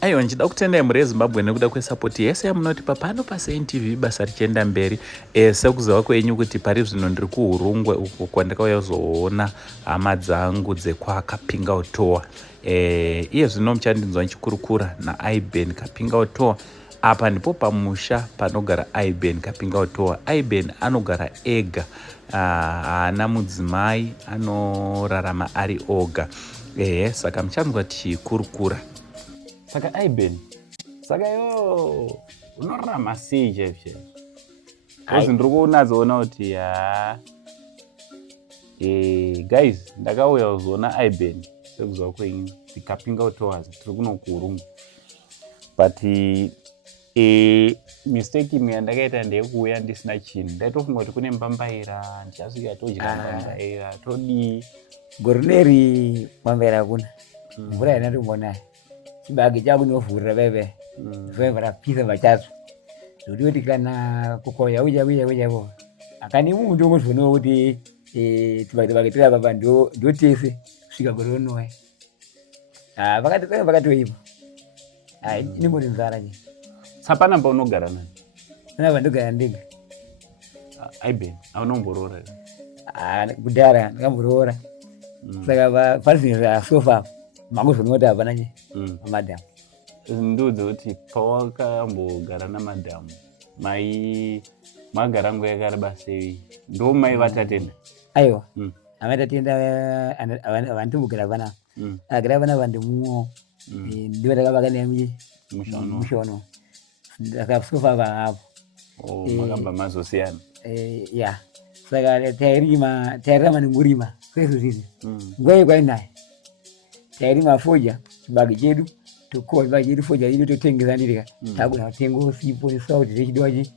Aiwa, ndichida kutendai mhuri yeZimbabwe nekuda kwesapoti yese yamunotipa pano paSNTV basa richienda mberi. Sekuziva kwenyu kuti pari zvino ndiri kuHurungwe uko kwandakauya kuzoona hama dzangu dzekwakapinga utoa. Iye zvino muchandinzwa ndichikurukura naIben Kapinga Utoa. Apa ndipo pamusha panogara Iben Kapinga Utoa. Iben anogara ega, haana mudzimai, anorarama ari oga. Saka muchanzwa tichikurukura. Saka Iben, saka yo unorarama sei chefche? Kozi ndiri kunazoona kuti guys, ndakauya kuzoona Iben sekuziva kwenyu Kapinga Utoa tiri kuno kuHurungwe. But mistake imwe yandakaita ndeyekuuya ndisina chinhu. Ndaitofunga kuti kune mbambaira, ndichasvika todya mbambaira, todii. Gorineri mbambaira kuna. Mvura yanatombonaya. Chibage changu novhurira bebe. Zvemva rapisa machazo. Zvoti kuti kana kukoya uya. Akani munhu ndongozvonawo kuti tibage tira baba ndo tese kusvika gore unoya. Vakatoipa. Inimboti nzara je. Sapana paunogara nani? Panapa ndogara ndega. Iben, aunomborora? Kudhara ndakamborora. Saka pari sofa mangozvoona kuti hapana je madhamu. Ndiudze kuti pawakambogara namadhamu, magara nguva yakareba sei? Ndo mai vatatenda? Aiwa. Avatatenda vantombogara panapa. Agara panapa ndimuwo. Ndiwo ndakavaka nemi mushono. Ndakasofa pahapo. Makamba mazosiyana. Ya. Saka tairima ningurima kwesu sisi. Nguva yekwainaye. Tairima foja chibage chedu tokoa chibage chedu foja chedu totengezanirika. Tagona kutenga sipo nesauti zvechidochi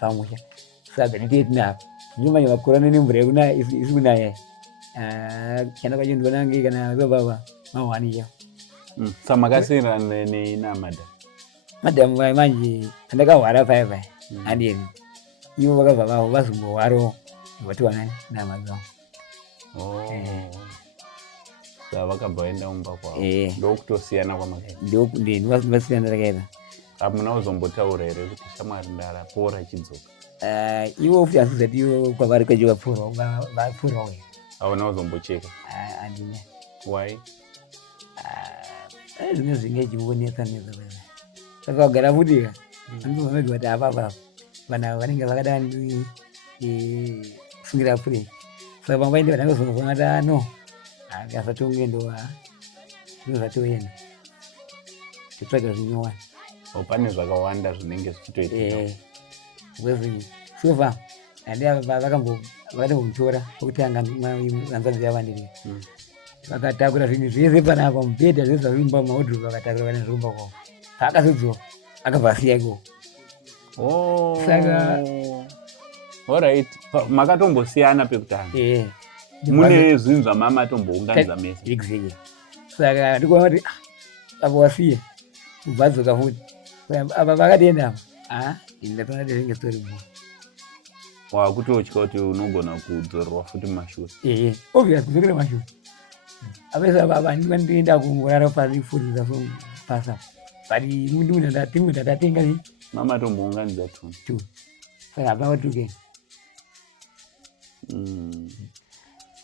pamusha. Saka nditetinapa. Ndimanya makorana nemvura yekunaya isi kunaya. Kana pachindiona nge kana baba mawaniya. Samakasira na madhamu manje andakahwara paya handiyeni ivo vakabva vazombohwaro vatiwanani namadzavo. Saka vakabva vaenda mumba kwavo. Ndokutosiyana kwamakaita. Ndovasiyana rakaita. Hamuna kuzombotaura here kuti shamwari ndarapora chidzoka? Ivo futi hasizati ivo kwavari kwecho vapfuura uya. Hauna kuzombocheka? Handina. Why? Zvimwe zvingechionesa nezvo. Saka kugara futi andizomega kuti apapa vanhu vanenge vakada kufungira pure. Saka pamwe painde vanangozonzwa kuti no akasatongendova zvino zvatoenda titsvaga zvinyowani. Pane zvakawanda zvinenge zvichitoitika. Kwezvinyi sofa vakatombomutora okutanga vanzanzi yavandirika. Vakatakura zvinhu zvese panapa mubhedha zvese zvarimba mumahodhoro vakatakura vane zvirumba kwavo. Paakazodzoka akabva asiya ikoko. Saka alright, makatombosiyana pekutanga. Mune zvinhu zvamamatombounganidza mese. Exactly. Saka ndikuona kuti apa wasiya kubva adzoka futi. Apa vakatoenda apa ndatoona kuti zvinge story more. Wakutotya kuti unogona kudzorerwa futi mumashure. Obvious kudzokera mumashure. Avesa baba ndingoenda kungorara pari futi pasa. Pari mundu ndatenga ni mama tombounganidza tu. Saka apa watuke.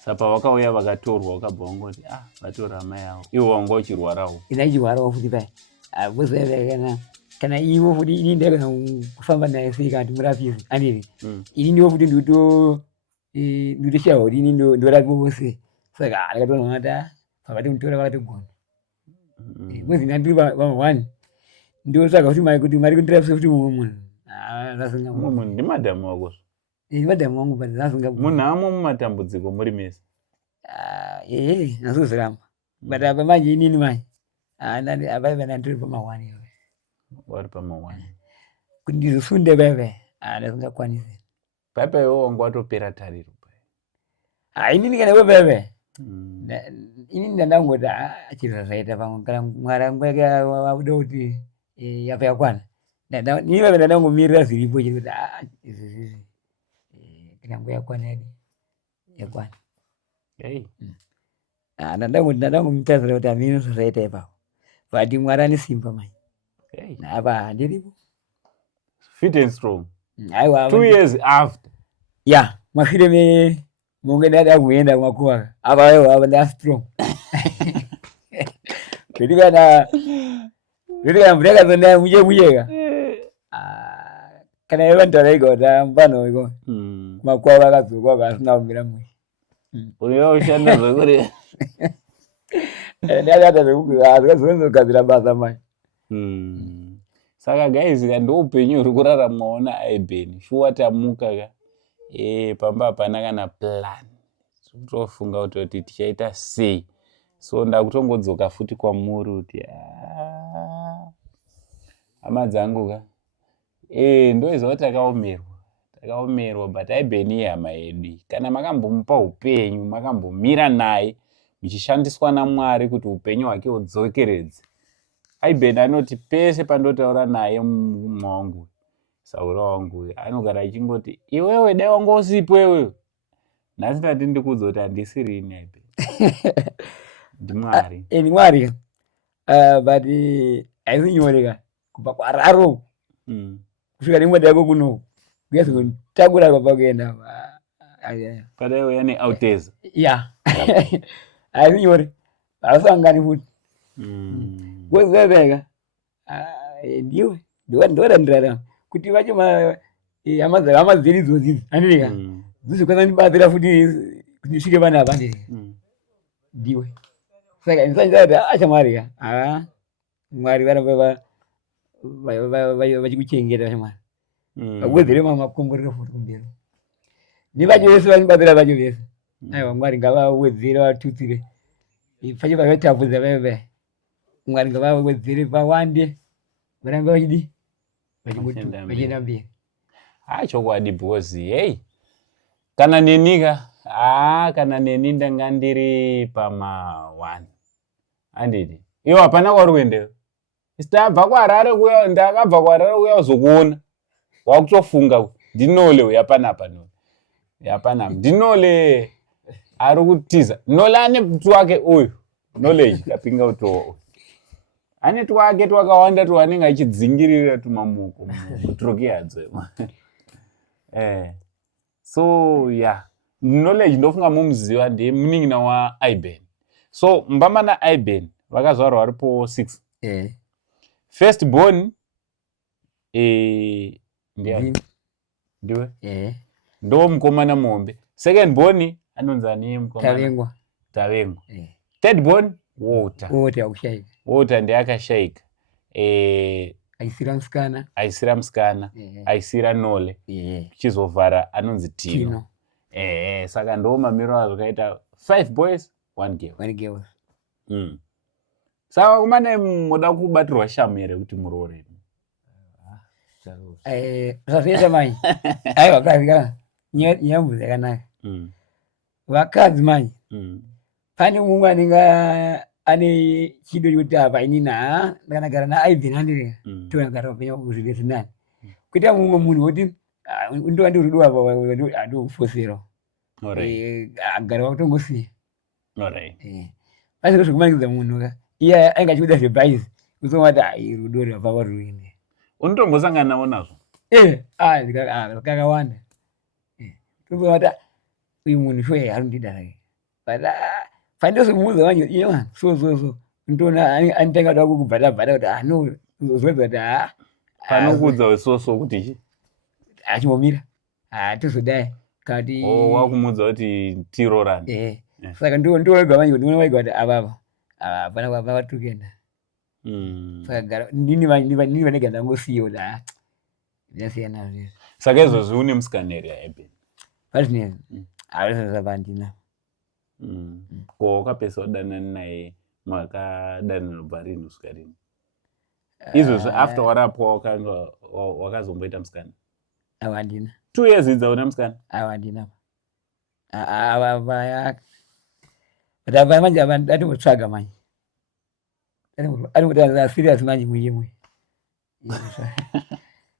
Sapa wakauya vakatorwa wakabva wangoti vatora mai yavo. Ivo wanga uchirwarawo. Ina ichirwarawo futi paya. Avosava kana ivo futi ini ndakana kufamba naye sei kana timurapisi. Andiri. Ini ndiwo futi ndotoshawa kuti ini ndorapiwa vose. Saka akatoona kuti vakatomutora vakatogona. Mwezi ndandiri vamwe ndotsvaga kuti mari kundirapisa futi mumwe munhu. Mumwe munhu ndimadhamu wako. Madhamu wangu but zvasunga munhu hamo mumatambudziko muri mese. Nasozoramba. But apa manje inini manje. Apa ndandiri pamawani. Wari pamawani. Kuti ndizosunde bebe. Ndasingakwanisi. Pepe iwo wangu watopera tariro. Inini kana bebe. Ini ndandangoti chiro zvaita pamwe kana mwari angweka wabuda kuti yapa yakwana. Niwe ndangomirira zviripo chiri kuti izvi kana nguva yakwana yakwana. Hey. Nadangu mtazira kuti amini zosaita ipapo vati Mwari ane simba manje. Apa handiripo fit and strong. Aiwa 2 years after mwafire munge dada kuenda mwakuwa apa wewe nda strong kulikana mbreka zona mujeka kana yewe ndarego da mbano iko makwa vakazokwa vasina kumira mwe uyo ushanda zvekuri ndiyada zvekugadzira basa manje. Saka guys ndo upenyu uri kuraramwawo naIben shuwa tamuka ka pamba hapana kana plan tofunga kuti tichaita sei, so ndakutongodzoka futi kwamuri kuti hama dzangu ka ndoizva takaomerwa but IBen ihama yedu. Kana makambomupa upenyu makambomira naye muchishandiswa naMwari kuti upenyu hwake hudzokeredze, IBen anoti pese pandotaura naye mumwe wangu Saura wangu anogara achingoti iwewe dai wanga usipo wewe. Nhasi ndati ndikudza kuti handisiri ini IBen. Ndimwari. Ni Mwari but aizinyoreka kubva kwararo kusvika rimwe dako kuno kuyesa kuntakura kwabva kuenda padaiwe yane outeza aizinyore asangani futi wezeveka ndiwe ndoda ndirarama kuti vacho hama dziri idzodzidzi andireka dzizokwanisa ndibatsira futi kuti ndisvike pana apa andireka ndiwe saka ndisanzati acha Mwari ka Mwari varamba vachikuchengeta vacho Mwari wedzere makomborero futi kumberi nevacho vese vanibatsira vacho vese aiwa Mwari ngavawedzere vatutsire pacho pavatapuza veve Mwari ngavawedzere vawande varambe vachidi vachienda mberi. Chokwadi because hey kana nenika kana neni ndanga ndiri pama 1 handidi iwo hapana kwari kuendeyo sitabva kwaRarare kuya ndakabva kwaRarare kuya uzokuona wakutofunga ndinole uyapanapa yapana ndinole ari kutiza nole ane mtu wake uyu knowledge kapinga utowo ane twake twakawanda twanenge achidzingirira tumamuko mutroki hadzo so knowledge ndofunga mumuziva ndiye munin'ina waIben. So mbama naIben vakazvarwa varipo 6 first born ndiwe ndo mukomana Mombe. Second born anonzi ani mukomana Tavengwa. Third born Wota ndiye akashaika aisira musikana aisira Nole chizovhara anonzi Tino. Saka ndo mamiro azvakaita 5 boys 1 girl. Saka kumane moda kubatirwa shamu here kuti muroore zvazoita manje aiwa kazika nyambo dzakanaka vakadzi manje pane mumwe anenge ane chido chekuti apa inini ndakanagara naIben handireka tonagara upenyu kuzvivetinani kuita mumwe munhu woti ndova ndi rudo apa andokufosera agara wakutongosiya pasiro zvekumanikiza munhu ka iye ainge achikuda zvebhaisi uzomati rudo rwapapa ruine unotombosangana navo nazvo kakawanda tozomati uyu munhu sho harundida rake but fandosomuudza manje iye mwana so ntoona anitanga da kukubhata kuti no uzozvedza kuti panokuudza wesoso kuti chi achimbomira tozodai kati wakumuudza kuti tirorani saka ndowega manje kuti wega kuti avava hapana kwava tukenda saka gara nini vanenge ndangosiya kuti ndasiyana zvese. Saka izvozvi une musikana here yaIben? Pazvinezvi havisasa pandina. Ko wakapesa kudanana naye mwakadanana kubva rini kusvika rini? Izvozvi after warapwa wakazomboita musikana? Ava handina. 2 years idza una musikana? Ava handina. Ava but ava manje ava ndatombotsvaga manje. Ari serious manje muyemwe.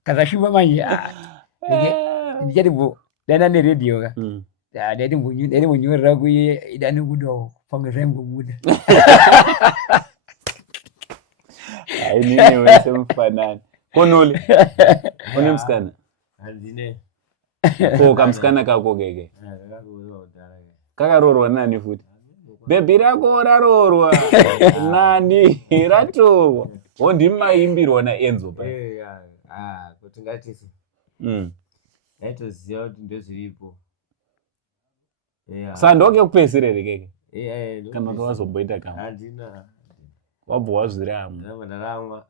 Kazashuva manje ndichati bo dana neredio ka Dadi munyorera kuye idani kudo panga zangu muda. Nini wese mfanani. Konole. Kone msikana. Andine. Kamsikana kako gege. Kakarorwa nani futi? Bebi rako rarorwa. Nani ratorwa. Ndimayimbirwa naEnzo pa. Kuti ngatisi. Yaitoziva kuti ndozviripo. Sandoke kupedzisira keke. Kana kawazomboita kama. Handina. Wabva wazvirama. Ndarama.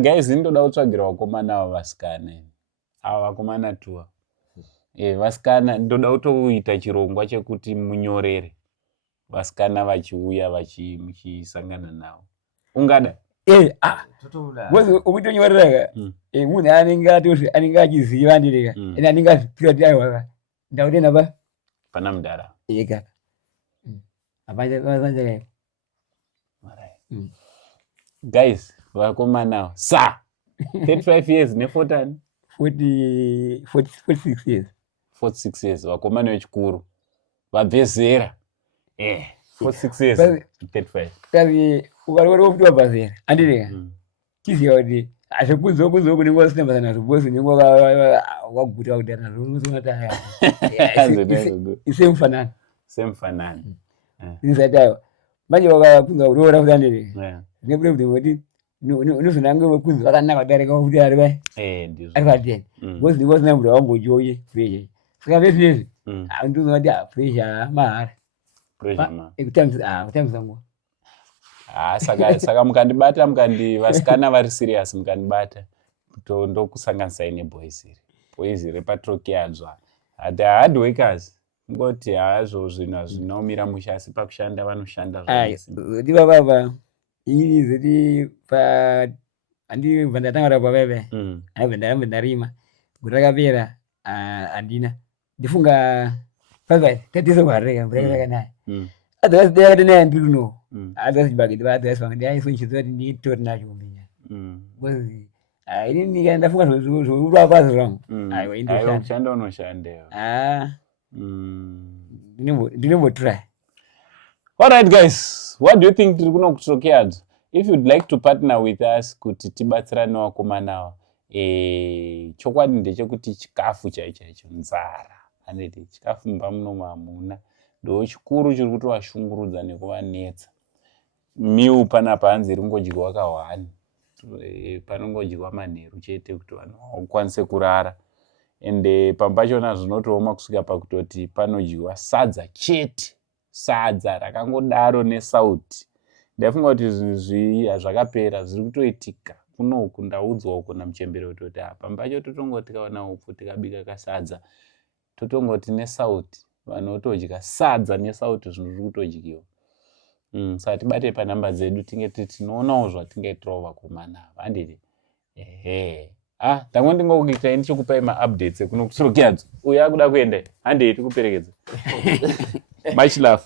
Guys, ndoda kutsvagira vakomana ava vasikana. Ava vakomana tuwa. Vasikana ndoda kutoita chirongwa chekuti munyorere. Vasikana vachiuya vachisangana navo. Ungada? Ukutonyorera munhu anenge achiziva ndireka ene anenge aziva kuti aiwa ndautenda pa pana mudara ega apanja guys vakomana sa 35 years ne 46 years 46 years vakomana vechikuru vabve zera 46 years 35 kazi ukarora kuti wabva zera andireka chiziva kuti azvikunzo kunenge wasina basa nazvo bosi unenge waguta kudhara nazvo unozoona semfanani isati ayo manje wakakunza kuroora kuti andireka zvinebure kuti unozonange wekunzi vakanaka kudarika kuti ari pateni bosi unenge wasina mnhu wambojoye fresh saka vezvinezvi ndinozoona kuti fresh mahara kutambisa nguva. Saka mukandibata vasikana vari serious mukandibata ndokusanganisai neboys iri patrokiadzwa hard workers ngoti hazvo zvinhu hazvinomira mushe asi pakushanda vanoshanda zodiva baba ini zoti handibva ndatanga paveve handibva ndarambe ndarima guta rakapera handina ndifunga tatizovareka mvura yakanaya otherwise dayakati naye ndiri kuno otherwise bageti otherwise vange ndaisochiziva kuti nditori nacho kumbinya because ini nika ndafunga zvourwapazi zvangu aiwa indoshanda unoshandewo ndinombotry. Alright guys, what do you think tiri kuno kutrokeadzo? If you'd like to partner with us kuti tibatsirane vakomanawa chokwadi ndechekuti chikafu chaicho nzara anditi chikafu mumba munomu hamuna ndo chikuru chiri kutovashungurudza nekuvanetsa. Miu panapa hanzi ringodyiwa ka1 panongodyiwa manheru chete kuti vanhu vakwanise kurara ende pamba pachona zvinotooma kusvika pakutoti panodyiwa sadza chete, sadza rakangodaro nesauti. Ndaifunga kuti zvinhu zvakapera zviri kutoitika kunoku ndaudzwa uko namuchembere kutoti pamba pacho totongoti kaona upfu tikabika kasadza totongoti nesauti vanhu votodya sadza nesauti zvinhu zviri kutodyiwa. Saka tibate panhamba dzedu tinge tinoonawo zvatingaitirawo vakomana ava handiti tamwe ndingokuitai ndichikupai maupdates ekuno kutrokeadzo uyo akuda kuenda handei tikuperekedza much love.